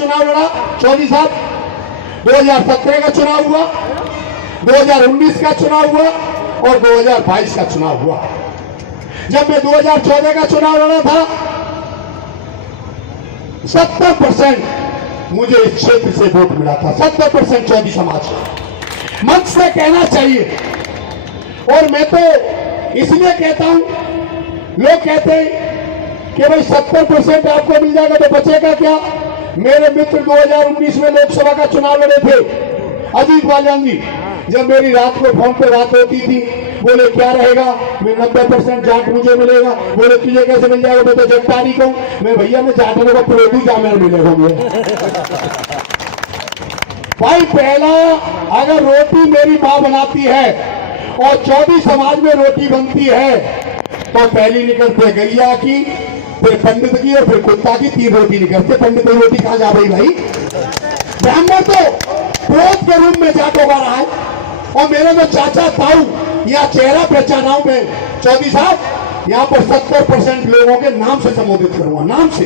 चुनाव लड़ा चौधरी साहब, 2017 का चुनाव हुआ, 2019 का चुनाव हुआ और 2022 का चुनाव हुआ। जब मैं 2014 का चुनाव लड़ा था 70% मुझे इस क्षेत्र से वोट मिला था, 70% चौधरी समाज मंच से कहना चाहिए। और मैं तो इसलिए कहता हूं, लोग कहते हैं कि भाई 70% आपको मिल जाएगा तो बचेगा क्या। मेरे मित्र 2019 में लोकसभा का चुनाव लड़े थे, अजीत बालियान जी, जब मेरी रात को फोन पे बात होती थी, बोले क्या रहेगा, मैं 90% जाट मुझे मिलेगा। बोले तुझे कैसे मिल जाएगा, मैं तो जगतारी को, मैं भैया मैं जाटों को प्रोड्यूस जामे मिलेगा मुझे। भाई पहला, अगर रोटी मेरी माँ बनाती है और चौधरी समाज में रोटी बनती है तो पहली निकलते गैया की, फिर पंडित की और फिर कुत्ता की, 3 रोटी निकलते। पंडित की रोटी कहां जा रही भाई। ब्राह्मण तो क्रोध के रूप में जाटों का रहा है। और मेरे जो चाचा ताऊ या चेहरा पहचाना हूं मैं, चौधरी साहब यहाँ पर 70% लोगों के नाम से संबोधित करूंगा, नाम से,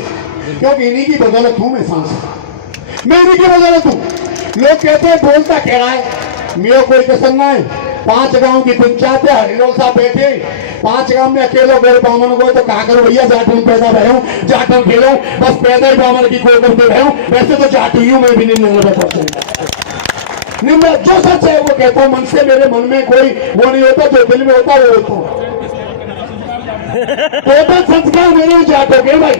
क्योंकि इन्हीं की बदौलत हूं मैं सांसद, मैं इन्हीं की बदौलत हूं। लोग कहते हैं बोलता कह रहा है, मेरे कोई कसम ना है। 5 गांव की पंचायत है, हरिलोल साहब बैठे, 5 गांव में अकेले गए ब्राह्मण को, तो कहा करो भैया जाटन पैदा रहे हूं, जाटन खेलो, बस पैदा ही ब्राह्मण की कोई करते रहे हूं। वैसे तो जाटी हूं मैं भी, 99%। मैं जो सच है वो कहता हूं, मन से, मेरे मन में कोई वो नहीं होता, जो दिल में होता वो होता हूं। टोटल संस्कार मेरे ही जाटों के भाई।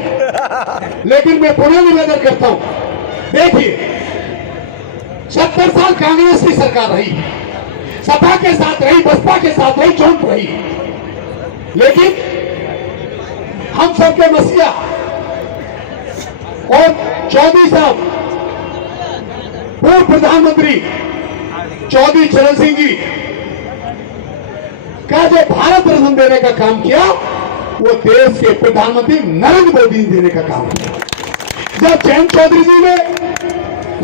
लेकिन मैं पुनः निवेदन करता हूं, देखिए 70 साल कांग्रेस की सरकार रही, सपा के साथ रही, बसपा के साथ रही, चौंक रही, लेकिन हम सबके मसीहा और चौधरी साहब, पूर्व प्रधानमंत्री चौधरी चरण सिंह जी का जो भारत रत्न देने का काम किया, वो देश के प्रधानमंत्री नरेंद्र मोदी ने देने का काम किया। जब जयंत चौधरी जी ने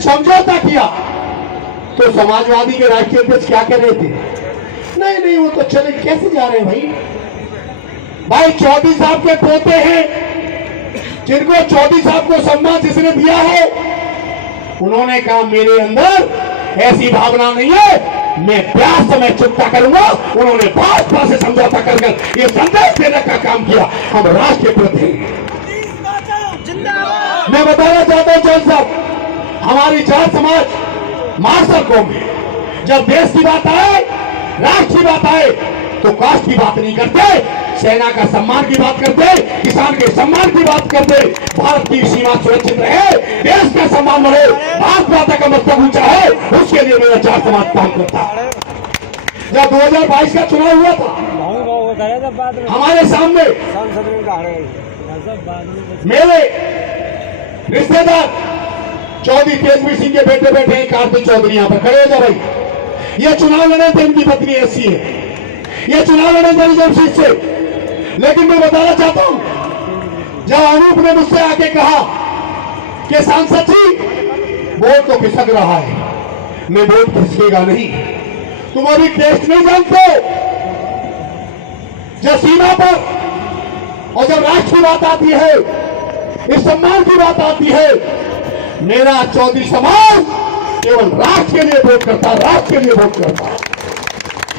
समझौता किया तो समाजवादी के राष्ट्रीय अध्यक्ष क्या कह रहे थे, नहीं नहीं वो तो चले, कैसे जा रहे हैं भाई। भाई चौधरी साहब के पोते हैं, जिनको चौधरी साहब को सम्मान जिसने दिया है, उन्होंने कहा मेरे अंदर ऐसी भावना नहीं है, मैं प्यास से मैं चुकता करूंगा। उन्होंने भाजपा से समझौता कर ये संदेश देने का काम किया, हम राष्ट्र के प्रति। मैं बताना चाहता हूं चौधरी साहब, हमारी जाट समाज मार्शल कौम है। जब देश की बात आए, राष्ट्र की बात आए, तो कास्ट की बात नहीं करते, सेना का सम्मान की बात करते, किसान के सम्मान की बात करते। भारत की सीमा सुरक्षित रहे, देश का सम्मान बढ़े, भारत माता का मस्तक ऊंचा है, उसके लिए मेरा जाट समाज काम करता है। जब 2022 का चुनाव हुआ था, हमारे सामने मेरे रिश्तेदार चौधरी तेजवीर सिंह के बेटे बैठे हैं, कार्तिक चौधरी, यहां पर खड़े हो जाओ भाई। ये चुनाव लड़े थे, इनकी पत्नी ऐसी है, ये चुनाव लड़े थे रिजर्व सीट से। लेकिन मैं बताना चाहता हूं, जब अनूप ने मुझसे आके कहा कि सांसद जी वोट तो खिसक रहा है, मैं वोट खिसकेगा नहीं, तुम अभी टेस्ट नहीं जानते। जब सीमा पर और जब राष्ट्र की बात आती है, इस सम्मान की बात आती है, मेरा चौधरी समाज केवल राष्ट्र के लिए वोट करता, राष्ट्र के लिए वोट करता।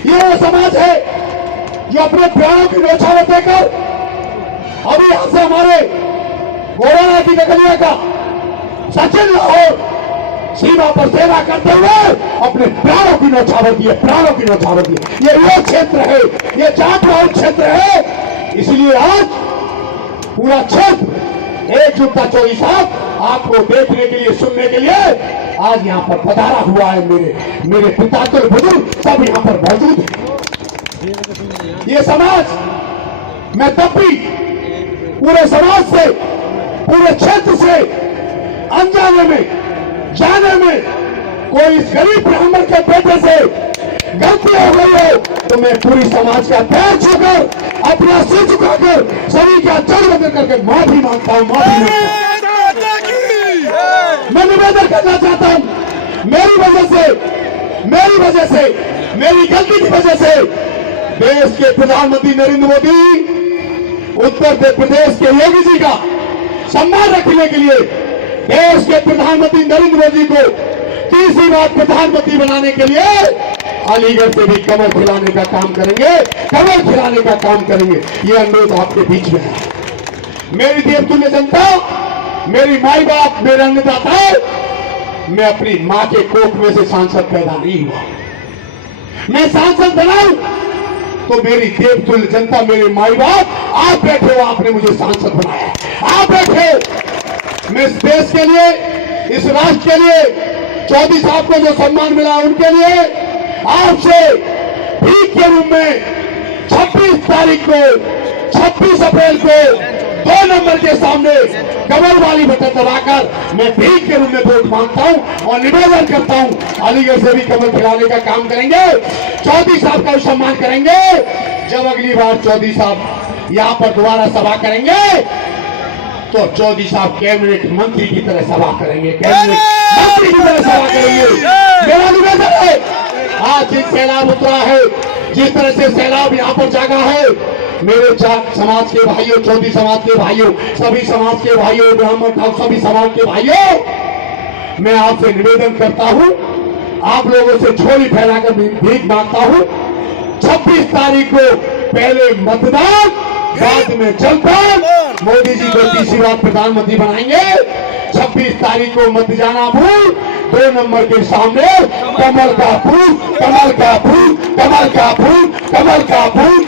ये वो समाज है जो अपने प्राणों की न्यौछावर देकर, अभी यहां से हमारे गोराना की नगरिया का सचिन और सीमा पर सेवा करते हुए अपने प्राणों की न्यौछावर दिए, प्राणों की न्यौछावर दिए। ये वो क्षेत्र है, ये जाट बहुल क्षेत्र है, इसलिए आज पूरा क्षेत्र एकजुटता। चौधरी साहब आपको देखने के लिए, सुनने के लिए आज यहाँ पर पधारा हुआ है। मेरे पिता के बुजुर्ग सब यहाँ पर मौजूद है। ये समाज, मैं तब भी पूरे समाज से, पूरे क्षेत्र से अनजाने में, जाने में, कोई इस गरीब ब्राह्मण के बेटे से गलती हो गई हो तो मैं पूरी समाज का पैर छूकर, अपना सिर झुकाकर, सभी का चरण बदल करके माफी मांगता हूं, माफी मांगता हूं। मैं निवेदन करना चाहता हूं, मेरी वजह से, मेरी गलती की वजह से देश के प्रधानमंत्री नरेंद्र मोदी उत्तर प्रदेश के योगी जी का सम्मान रखने के लिए देश के प्रधानमंत्री नरेंद्र मोदी को तीसरी बार प्रधानमंत्री बनाने के लिए अलीगढ़ से भी कमर खिलाने का काम करेंगे, कमर खिलाने का काम करेंगे। ये अनुरोध आपके बीच में है। मेरी देवतुल्य जनता, मेरी माई बाप, मेरे अन्नदाता, मैं अपनी मां के कोख में से सांसद पैदा नहीं हुआ। मैं सांसद बनाऊं तो मेरी देवतुल्य जनता, मेरे माई बाप, आप बैठे हो, आपने मुझे सांसद बनाया, आप बैठे। मैं इस देश के लिए, इस राष्ट्र के लिए, चौधरी साहब को जो सम्मान मिला उनके लिए आपसे भीख के रूप में 26 तारीख को, 26 अप्रैल को 2 नंबर के सामने कमर वाली बटन दबाकर मैं भीख के रूप में वोट मांगता हूं और निवेदन करता हूं अलीगढ़ से भी कमर खिलाने का काम करेंगे, चौधरी साहब का भी सम्मान करेंगे। जब अगली बार चौधरी साहब यहां पर दोबारा सभा करेंगे तो चौधरी साहब कैबिनेट मंत्री की तरह सभा करेंगे, कैबिनेट मंत्री की तरह सभा करेंगे। मेरा निवेदन है, आज जिस सैलाब उतरा है, जिस तरह से सैलाब यहाँ पर जागा है, मेरे समाज के भाइयों, चौधरी समाज के भाइयों, सभी समाज के भाइयों, ब्राह्मण ठाकुर सभी समाज के भाइयों, मैं आपसे निवेदन करता हूं, आप लोगों से झोली फैलाकर भीख मांगता हूं। 26 तारीख को पहले मतदान, बाद में जलपान, मोदी जी को तीसरी बार प्रधानमंत्री बनाएंगे। 26 तारीख को मत जाना भूल, 2 नंबर के सामने कमल का फूल, कमल का फूल, कमल का फूल, कमल का फूल,